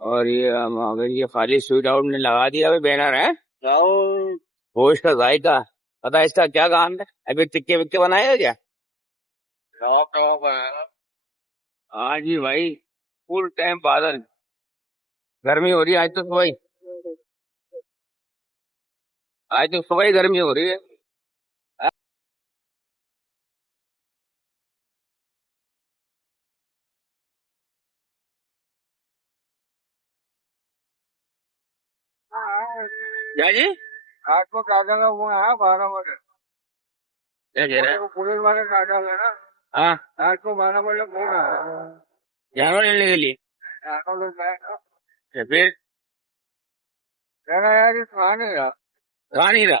और ये अगर ये खाली स्वीट आउट ने लगा दिया भाई बैनर है। होश का जायका। पता है इसका क्या काम है? अभी टिक्के विक्के बनाए हो क्या? हाँ जी भाई। फुल टाइम बादल। गर्मी हो रही है आज तो सुबह ही। आज तो सुबह ही गर्मी हो रही है। क्या जी? आज को दादा का वो है 12 बजे। क्या कह रहे हैं? पुलिस वाले दादा है ना। हाँ। आज को 12 बजे फोन आया। जानवर लेने के लिए। जानवर लोग गए ना। तो फिर कह रहा यार ये खा नहीं रहा। खा नहीं रहा।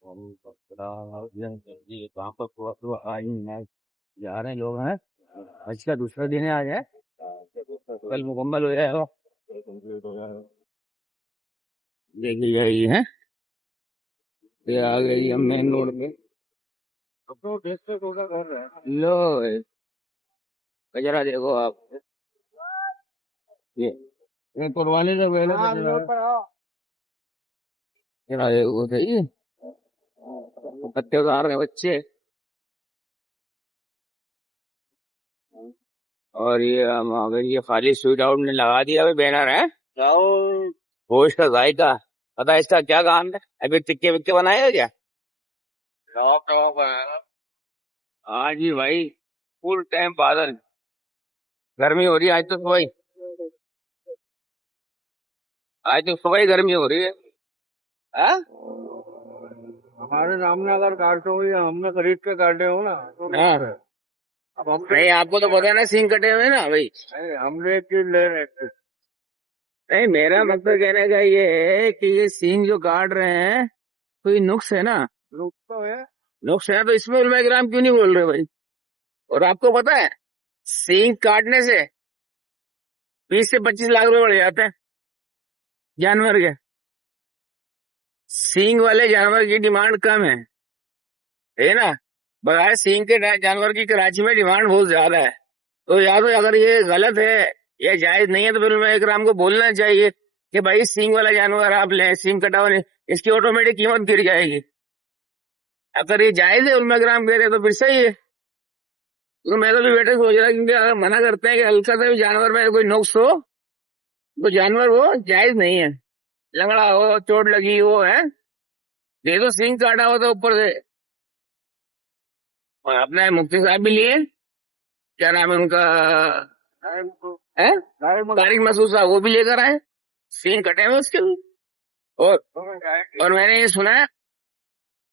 वहाँ पर जा रहे हैं लोग हैं। हज का दूसरा दिन है आज है। कल मुकम्मल हो जाएगा। देखी जाएगी है। ये आ गई हम मेन रोड पे। अब तो देख से थोड़ा कर रहे हैं लो। कचरा देखो आप। ये कुर्बानी से पहले कचरा देखो सही है। पत्ते उतार रहे हैं बच्चे। और ये अगर ये खाली स्वीट आउट ने लगा दिया भाई बैनर है। होश का जायका। पता है इसका क्या काम है? अभी टिक्के विक्के बनाए हो क्या? हाँ जी भाई। फुल टाइम बादल। गर्मी हो रही है आज तो सुबह ही। आज तो सुबह ही गर्मी हो रही है। हाँ? हमारे सामने अगर काटते हो या हमने खरीद के काटे हो ना तो हाँ। अब हम नहीं, आपको तो पता है ना सींग कटे हुए ना भाई। हम एक चीज ले रहे थे। नहीं, मेरा मतलब कहने का ये है कि ये सींग जो काट रहे हैं कोई नुक्स है ना। नुक्स तो है। नुक्स है तो इसमें उलमा इकराम क्यों नहीं बोल रहे भाई? और आपको पता है सींग काटने से 20 से 25 लाख रुपए बढ़ जाते हैं जानवर के। सींग वाले जानवर की डिमांड कम है ना। बगैर सींग के जानवर की कराची में डिमांड बहुत ज्यादा है। तो या तो अगर ये गलत है या जायज नहीं है तो फिर उलमा इकराम को बोलना चाहिए कि भाई सींग वाला जानवर आप लें, सींग कटा हुआ नहीं, इसकी ऑटोमेटिक कीमत गिर जाएगी। अगर ये जायज है उलमा इकराम कह रहे तो फिर सही है। तो मैं तो भी बेटे सोच रहा क्योंकि अगर मना करते हैं कि हल्का सा भी जानवर में कोई नुक्स हो तो जानवर वो जायज नहीं है। लंगड़ा हो, चोट लगी हो है, दे दो सींग काटा हो तो ऊपर से। और अपने मुफ्ती साहब भी लिए, क्या नाम है उनका, है तारिक मसूद साहब, वो भी लेकर आए सींग कटे हुए उसके। और और मैंने ये सुना है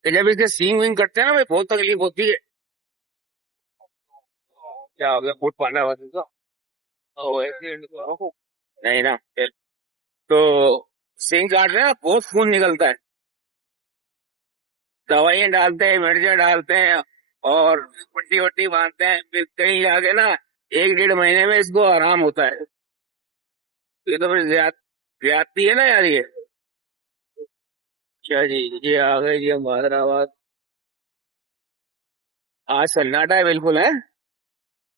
कि जब इसके सींग विंग कटते हैं ना भाई बहुत तकलीफ होती है। क्या हो गया? फुट पाना हुआ तो एक्सीडेंट नहीं ना फिर। तो सींग काट रहे हैं बहुत खून निकलता है। दवाइयां डालते हैं, मिर्चा डालते हैं और पट्टी वट्टी बांधते हैं, फिर कहीं जाके ना 1 डेढ़ महीने में इसको आराम होता है। ये तो फिर ज्यादती है ना यार ये। अच्छा जी, ये आ गए जी हम हैदराबाद। आज सन्नाटा है बिल्कुल है।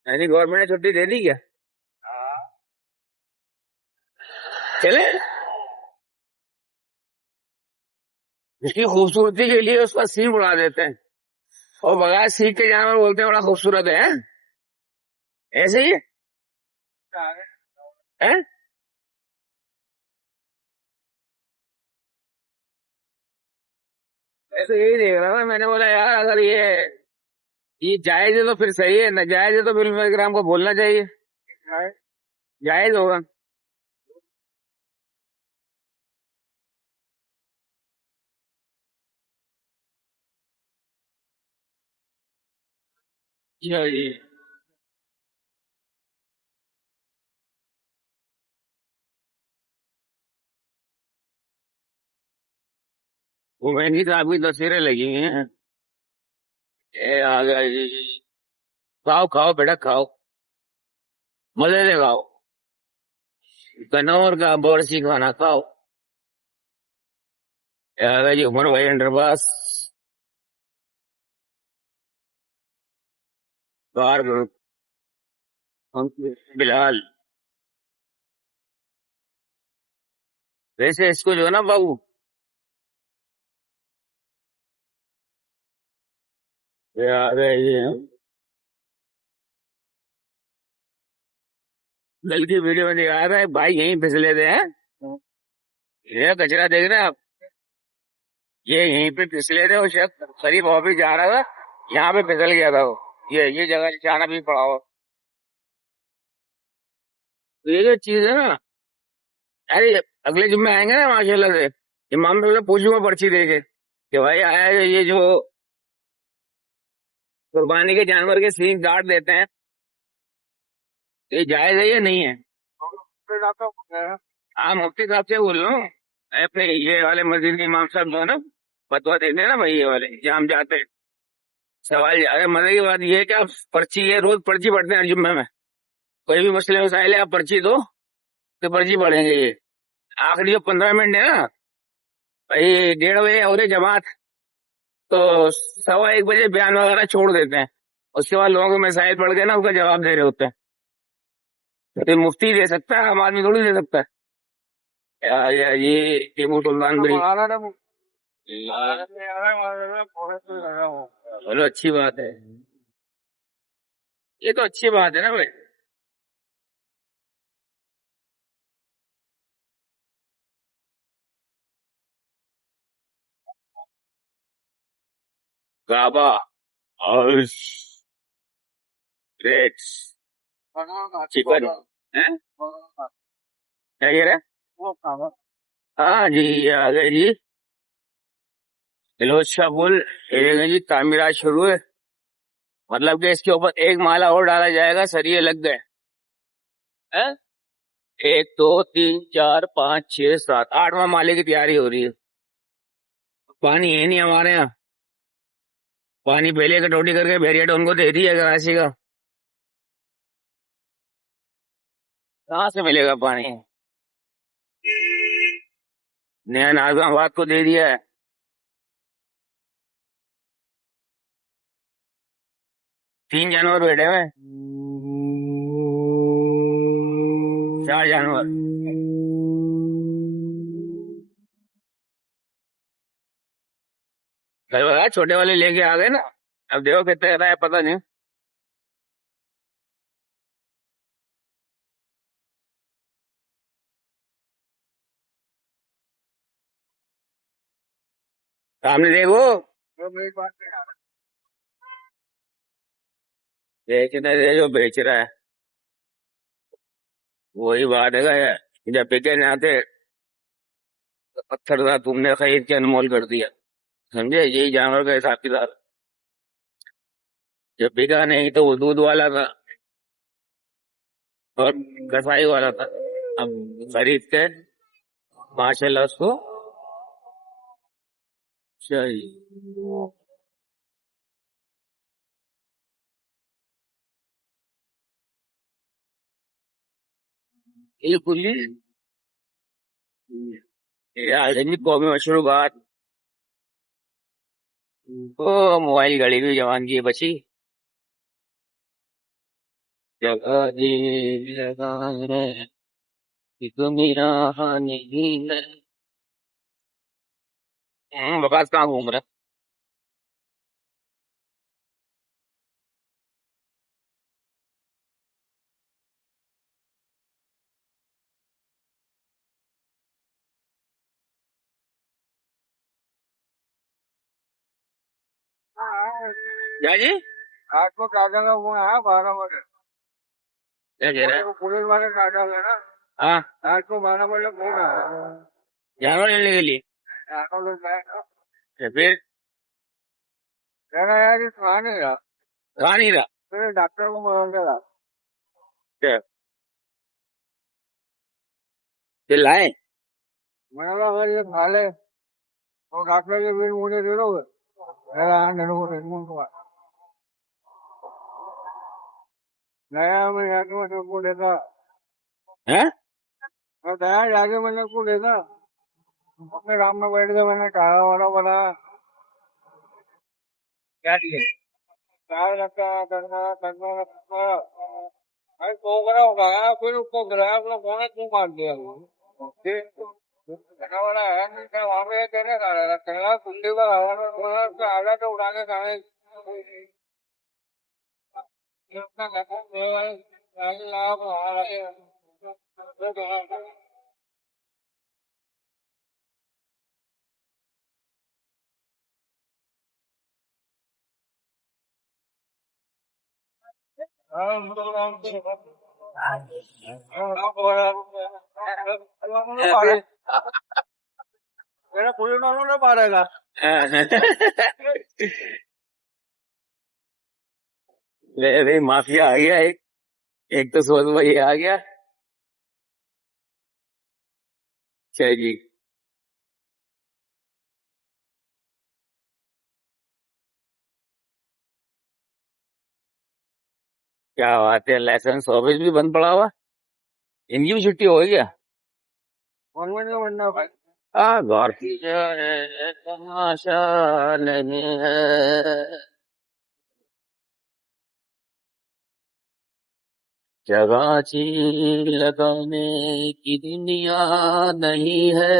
यानी गवर्नमेंट ने छुट्टी दे दी क्या? चले। इसकी खूबसूरती के लिए उसका सींग उड़ा देते हैं और बगैर सींग के जानवर बोलते हैं बड़ा खूबसूरत है। ऐसे ही है। ऐसे यही देख रहा था, मैंने बोला यार अगर ये जायज है तो फिर सही है, नाजायज है तो फिर ग्राम को बोलना चाहिए। जायज होगा। अच्छा जी। वो मेहंदी साहब की तस्वीरें लगी हुई हैं। ये आ गया जी। खाओ खाओ बेटा खाओ, मजे से खाओ। कनौर का बोरसी खाना खाओ। आ गए जी उमर भाई अंडरपास कार बिलाल। वैसे इसको जो है ना बाबू, ये आ गए ये कल की वीडियो में दिखा रहा है भाई, यहीं फिसले थे हैं। ये कचरा देख रहे हैं आप, ये यहीं पे फिसले थे, और शायद करीब ऑफिस जा रहा था, यहाँ पे फिसल गया था वो। ये जगह जाना भी पड़ा हो। तो ये जो चीज है ना, अरे अगले जुम्मे आएंगे ना माशाल्लाह से, इमाम से पूछूंगा पर्ची दे के कि भाई आया है, ये जो कुर्बानी के जानवर के सींग काट देते हैं, ये जायज है या नहीं है? हाँ मुफ्ती साहब से बोल रहा हूँ, अपने ये वाले मस्जिद के इमाम साहब जो है ना, फतवा देते हैं ना भाई, ये वाले जहाँ हम जाते हैं। सवाल अरे मजे की बात ये है कि आप पर्ची, ये रोज पर्ची पढ़ते हैं हर जुम्मे में, कोई भी मसले मसाइल है आप पर्ची दो तो पर्ची पढ़ेंगे ये। आखिरी जो 15 मिनट है ना भाई, 1:30 बजे और ये जमात, तो 1:15 बयान वगैरह छोड़ देते हैं, उसके बाद लोगों को मिसाइल पढ़ के ना उसका जवाब दे रहे होते हैं। तो ये मुफ्ती दे सकता है, आम आदमी थोड़ी दे सकता है। ये टीपू सुल्तान भी, चलो अच्छी बात है, ये तो अच्छी बात है ना भाई। गाबा और ग्रेट्स चिकन है, क्या कह रहे हैं? हाँ जी, ये आ गए जी फिरोज शाह पुल, ये देखिए जी तामीरात शुरू है, मतलब कि इसके ऊपर एक माला और डाला जाएगा, सरिये लग गए हैं। 1 2 3 4 5 6 7 8वां माले की तैयारी हो रही है। पानी है नहीं हमारे यहाँ, पानी पहले कटौती करके बैरियट उनको दे दिया कराची का, कहाँ से मिलेगा पानी? नया नाजमाबाद को दे दिया है। 3 जानवर बैठे हुए हैं, 4 जानवर। कल बताया छोटे वाले लेके आ गए ना, अब देखो कितने रहता है पता नहीं। सामने देखो, बेचने दे जो बेच रहा है, वही बात है यार, जब बिके ना आते तो पत्थर था तुमने खरीद के अनमोल कर दिया, समझे? यही जानवर का हिसाब किताब। जब बिका नहीं तो वो दूध वाला था और कसाई वाला था, अब खरीद के माशाल्लाह उसको चाहिए। बिल्कुल ही यार, कौमी मशरूबात, ओ मोबाइल घड़ी भी जवान की है बची। जगह जी जगह रे, एक मेरा नहीं है। बकास कहाँ घूम रहा है? क्या जी? आज को काटेगा वो है 12 बजे, क्या कह रहा है? पुलिस वाले काटेगा ना। हाँ आज को 12 बजे फोन आया जानवर लेने के लिए, जानवर ले जाएगा। तो फिर कह रहा यार ये खा नहीं रहा, खा नहीं रहा, फिर डॉक्टर को बोल देगा। क्या फिर लाए? मैंने कहा अगर ये खा ले तो डॉक्टर के बिल मुझे दे दोगे? कह रहा हाँ, दे दोगे, नया मैं जाके मैंने को देखा है, और दया जाके मैंने को देखा, अपने राम में बैठ के मैंने कहा वाला बना क्या दिए चाय रखा करना करना रखा भाई पोगरा उठाया फिर उसको गिराया अपना फोन क्यों मार दिया वो फिर घना वाला है नहीं क्या वहां पे कहने का कहना कुंडी का हवा में थोड़ा उसका आधा तो उड़ा के खाए अपना घटा लाभ आ रहे हैं मेरा पूरी मालूम ना पारेगा अरे माफिया आ गया एक तो सोच भाई आ गया अच्छा जी क्या बात है लाइसेंस ऑफिस भी बंद पड़ा हुआ इनकी भी छुट्टी हो गई क्या गवर्नमेंट का बनना भाई घर की जो है तमाशा नहीं है जगह जी लगाने की दुनिया नहीं है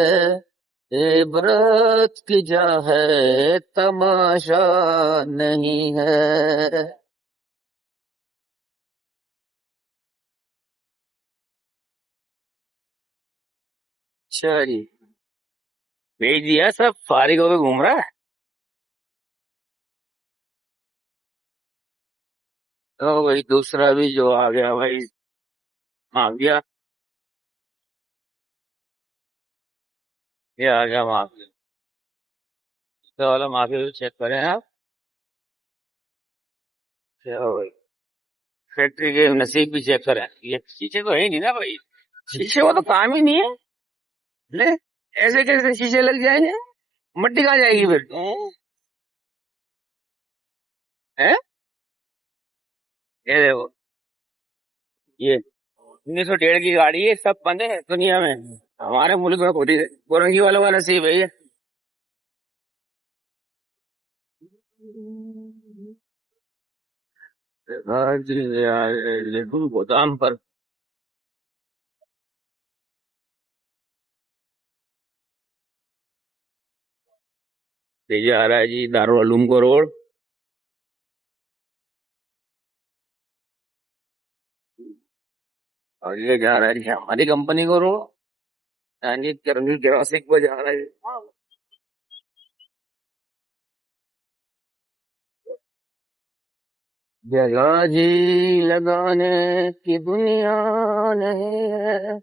इबरत की जा है तमाशा नहीं है अच्छा जी भेज दिया सब फारिग होकर घूम रहा है तो भाई दूसरा भी जो आ गया भाई आ गया ये आ गया माफिया तो वाला माफिया भी चेक करें आप क्या भाई फैक्ट्री के नसीब भी चेक करें ये शीशे तो है ही नहीं ना भाई शीशे वो तो काम ही नहीं है ले ऐसे कैसे शीशे लग जाएंगे मट्टी कहाँ जाएगी फिर हैं ये देखो ये 1901 की गाड़ी है सब बंद है दुनिया में हमारे मुल्क में खुद ही पुरंगी वालों का नसीब है ये आज यार लेकिन गोदाम पर भेजा आ रहा है जी दारुल उलूम को रोड और ये जा रहा है जी हमारी कंपनी को रोड यानी करंगी क्रॉसिंग को जा रहा है जगह जी लगाने की दुनिया नहीं है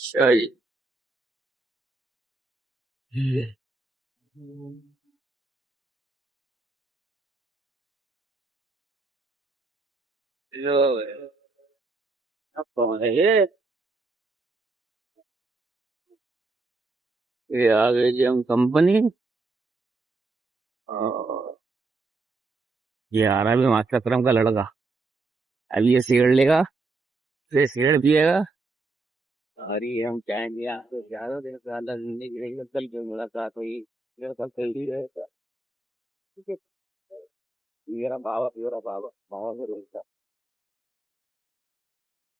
अच्छा जी लो अब कौन है ये आ गए जी हम कंपनी और ये आ रहा है भी मास्टर अकरम का लड़का अभी ये सिगरेट लेगा फिर सिगरेट पिएगा और ये हम चाहेंगे आपको ज्यादा देर ज्यादा जिंदगी नहीं कल जो मुलाकात हुई मेरा कल कल ही रहेगा ठीक है मेरा बाबा मेरा बाबा बाबा से रोकता